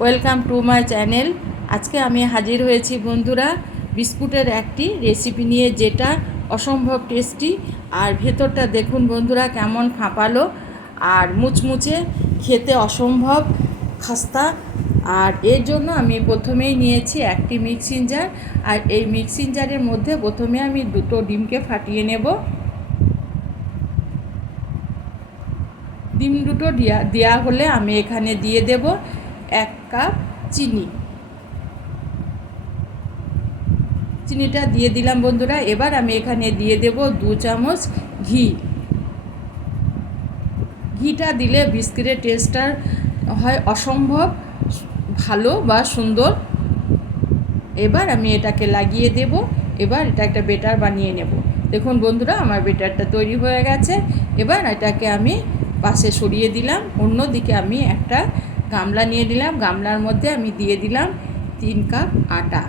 Welcome to my channel. আজকে আমি হাজির হয়েছি বন্ধুরা বিস্কুটের একটি রেসিপি নিয়ে যেটা অসম্ভব টেস্টি। আর ভেতরটা দেখুন বন্ধুরা কেমন ফাঁপালো আর মুচমুচে খেতে অসম্ভব খাস্তা। আর এর জন্য আমি প্রথমেই নিয়েছি একটি মিক্সিং জার। আর এই মিক্সিং জারের মধ্যে প্রথমে আমি দুটো ডিমকে ফাটিয়ে নেব। ডিম দুটো দেওয়া দেওয়া হলে আমি এখানে দিয়ে দেব। এক কাপ চিনি। চিনিটা দিয়ে দিলাম বন্ধুরা, এবার আমি এখানে দিয়ে দেব দু চামচ ঘি। ঘিটা দিলে বিস্কিটের টেস্টটা হয় অসম্ভব ভালো বা সুন্দর। এবার আমি এটাকে লাগিয়ে দেব, এবার এটা একটা বেটার বানিয়ে নেব। দেখুন বন্ধুরা, আমার বেটারটা তৈরি হয়ে গেছে। এবার এটাকে আমি পাশে সরিয়ে দিলাম, অন্যদিকে আমি একটা গামলা নিয়ে দিলাম গামলার মধ্যে আমি দিয়ে দিলাম তিন কাপ আটা।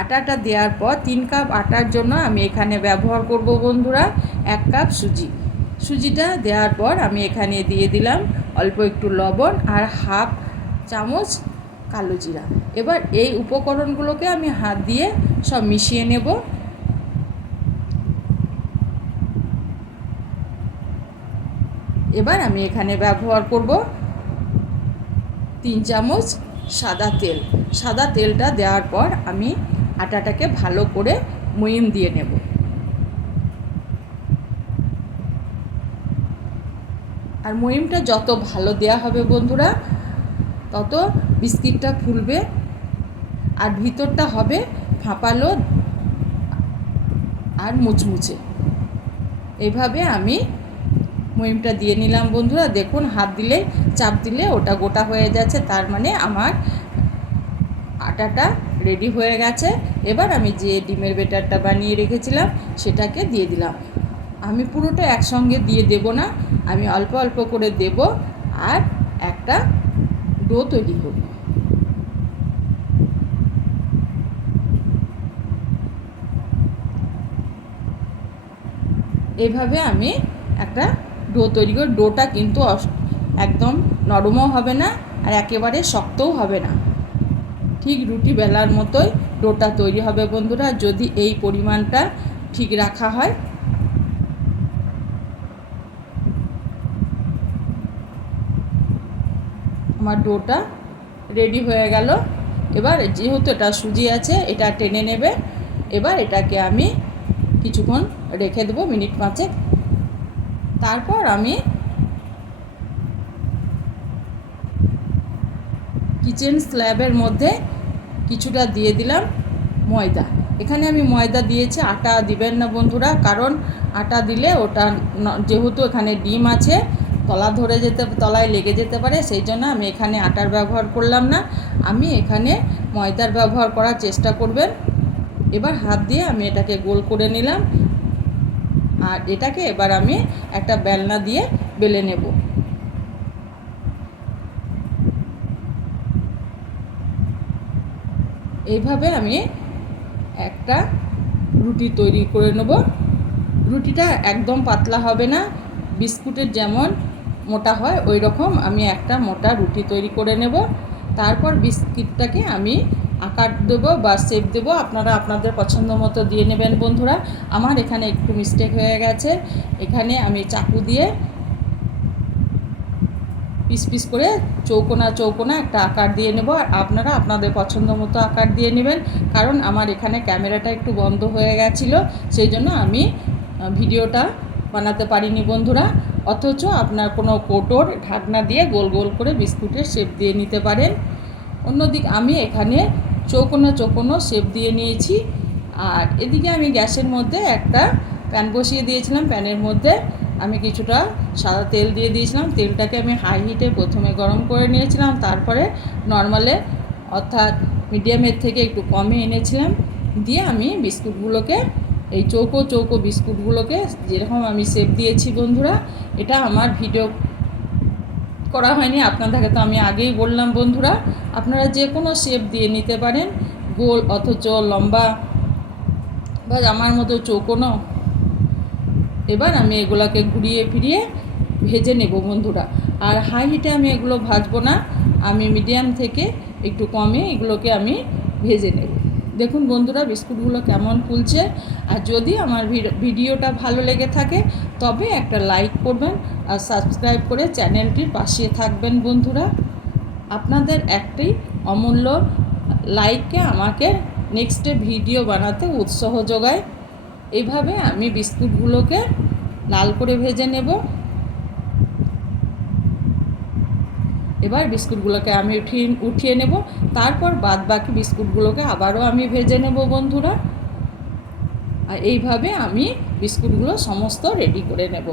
আটাটা দেওয়ার পর তিন কাপ আটার জন্য আমি এখানে ব্যবহার করব বন্ধুরা এক কাপ সুজি। সুজিটা দেওয়ার পর আমি এখানে দিয়ে দিলাম অল্প একটু লবণ আর হাফ চামচ কালো জিরা। এবার এই উপকরণগুলোকে আমি হাত দিয়ে সব মিশিয়ে নেব। এবার আমি এখানে ব্যবহার করব তিন চামচ সাদা তেল। সাদা তেলটা দেওয়ার পর আমি আটাটাকে ভালো করে মইন দিয়ে নেব। আর মহিমটা যত ভালো দেয়া হবে বন্ধুরা, তত বিস্কিটটা ফুলবে। আর ভিতরটা হবে ফাঁপালো আর মুচমুচে। এভাবে আমি মহিমটা দিয়ে নিলাম বন্ধুরা। দেখুন, হাত দিলে, চাপ দিলে ওটা গোটা হয়ে যাচ্ছে। তার মানে আমার আটাটা রেডি হয়ে গেছে। এবার আমি যে ডিমের বেটারটা বানিয়ে রেখেছিলাম, সেটাকে দিয়ে দিলাম। আমি পুরোটা একসঙ্গে দিয়ে দেব না। আমি অল্প অল্প করে দেব আর একটা ডো তৈরি করব এভাবে আমি একটা ডো তৈরি করে, ডোটা কিন্তু একদম নরমও হবে না আর একেবারে শক্তও হবে না। ঠিক রুটি বেলার মতোই ডোটা তৈরি হবে বন্ধুরা, যদি এই পরিমাণটা ঠিক রাখা হয়। আমার ডোটা রেডি হয়ে গেল। এবার যেহেতু এটা সুজি আছে, এটা টেনে নেবে। এবার এটাকে আমি কিছুক্ষণ রেখে দেবো, মিনিট পাঁচেক। তারপর আমি কিচেন স্ল্যাবের মধ্যে কিছুটা দিয়ে দিলাম ময়দা। এখানে আমি ময়দা দিয়েছি, আটা দিবেন না বন্ধুরা, কারণ আটা দিলে ওটা যেহেতু এখানে ডিম আছে, তলা ধরে যেতে, তলায় লেগে যেতে পারে, সেই জন্য আমি এখানে আটার ব্যবহার করলাম না। আমি এখানে ময়দার ব্যবহার করার চেষ্টা করবেন। এবার হাত দিয়ে আমি এটাকে গোল করে নিলাম। আর এটাকে এবার আমি একটা বেলনা দিয়ে বেলে নেব। এইভাবে আমি একটা রুটি তৈরি করে নেব। রুটিটা একদম পাতলা হবে না, বিস্কুটের যেমন মোটা হয় ওই রকম আমি একটা মোটা রুটি তৈরি করে নেব। তারপর বিস্কিটটাকে আমি আকার দেবো বা শেপ দেবো। আপনারা আপনাদের পছন্দ মতো দিয়ে নেবেন বন্ধুরা। আমার এখানে একটু মিস্টেক হয়ে গেছে। এখানে আমি চাকু দিয়ে পিস পিস করে চৌকোনা চৌকোনা একটা আকার দিয়ে নেব। আর আপনারা আপনাদের পছন্দ মতো আকার দিয়ে নেবেন। কারণ আমার এখানে ক্যামেরাটা একটু বন্ধ হয়ে গেছিল। সেই জন্য আমি ভিডিওটা বানাতে পারিনি বন্ধুরা। অথচ আপনার কোনো কোটোর ঢাকনা দিয়ে গোল গোল করে বিস্কুটের শেপ দিয়ে নিতে পারেন। অন্যদিক আমি এখানে চৌকোনো চৌকোনো শেপ দিয়ে নিয়েছি। আর এদিকে আমি গ্যাসের মধ্যে একটা প্যান বসিয়ে দিয়েছিলাম। প্যানের মধ্যে আমি কিছুটা সাদা তেল দিয়ে দিয়েছিলাম। তেলটাকে আমি হাই হিটে প্রথমে গরম করে নিয়েছিলাম। তারপরে নর্মালে অর্থাৎ মিডিয়ামের থেকে একটু কমে এনেছিলাম। দিয়ে আমি বিস্কুটগুলোকে, এই চৌকো চৌকো বিস্কুটগুলোকে যেরকম আমি শেপ দিয়েছি বন্ধুরা, এটা আমার ভিডিও করা হয়নি। আপনাদেরকে তো আমি আগেই বললাম বন্ধুরা, আপনারা যে কোনো শেপ দিয়ে নিতে পারেন। গোল অথচ লম্বা, বা আমার মতো চৌকোনো এবার আমি এগুলোকে ঘুরিয়ে ফিরিয়ে ভেজে নেব বন্ধুরা। আর হাই হিটে আমি এগুলো ভাজবো না, আমি মিডিয়াম থেকে একটু কমে এগুলোকে আমি ভেজে নেব। দেখুন বন্ধুরা, বিস্কুটগুলো কেমন ফুলছে। আর যদি আমার ভিড- ভিডিওটা ভালো লেগে থাকে, তবে একটা লাইক করবেন আর সাবস্ক্রাইব করে চ্যানেলটির পাশে থাকবেন বন্ধুরা। আপনাদের একটি অমূল্য লাইককে আমাকে নেক্সটে ভিডিও বানাতে উৎসাহ যোগায়। এইভাবে আমি বিস্কুটগুলোকে লাল করে ভেজে নেব। এবার বিস্কুটগুলোকে আমি উঠিয়ে উঠিয়ে নেব। তারপর বাদ বাকি বিস্কুটগুলোকে আবারও আমি ভেজে নেব বন্ধুরা। আর এইভাবে আমি বিস্কুটগুলো সমস্ত রেডি করে নেব।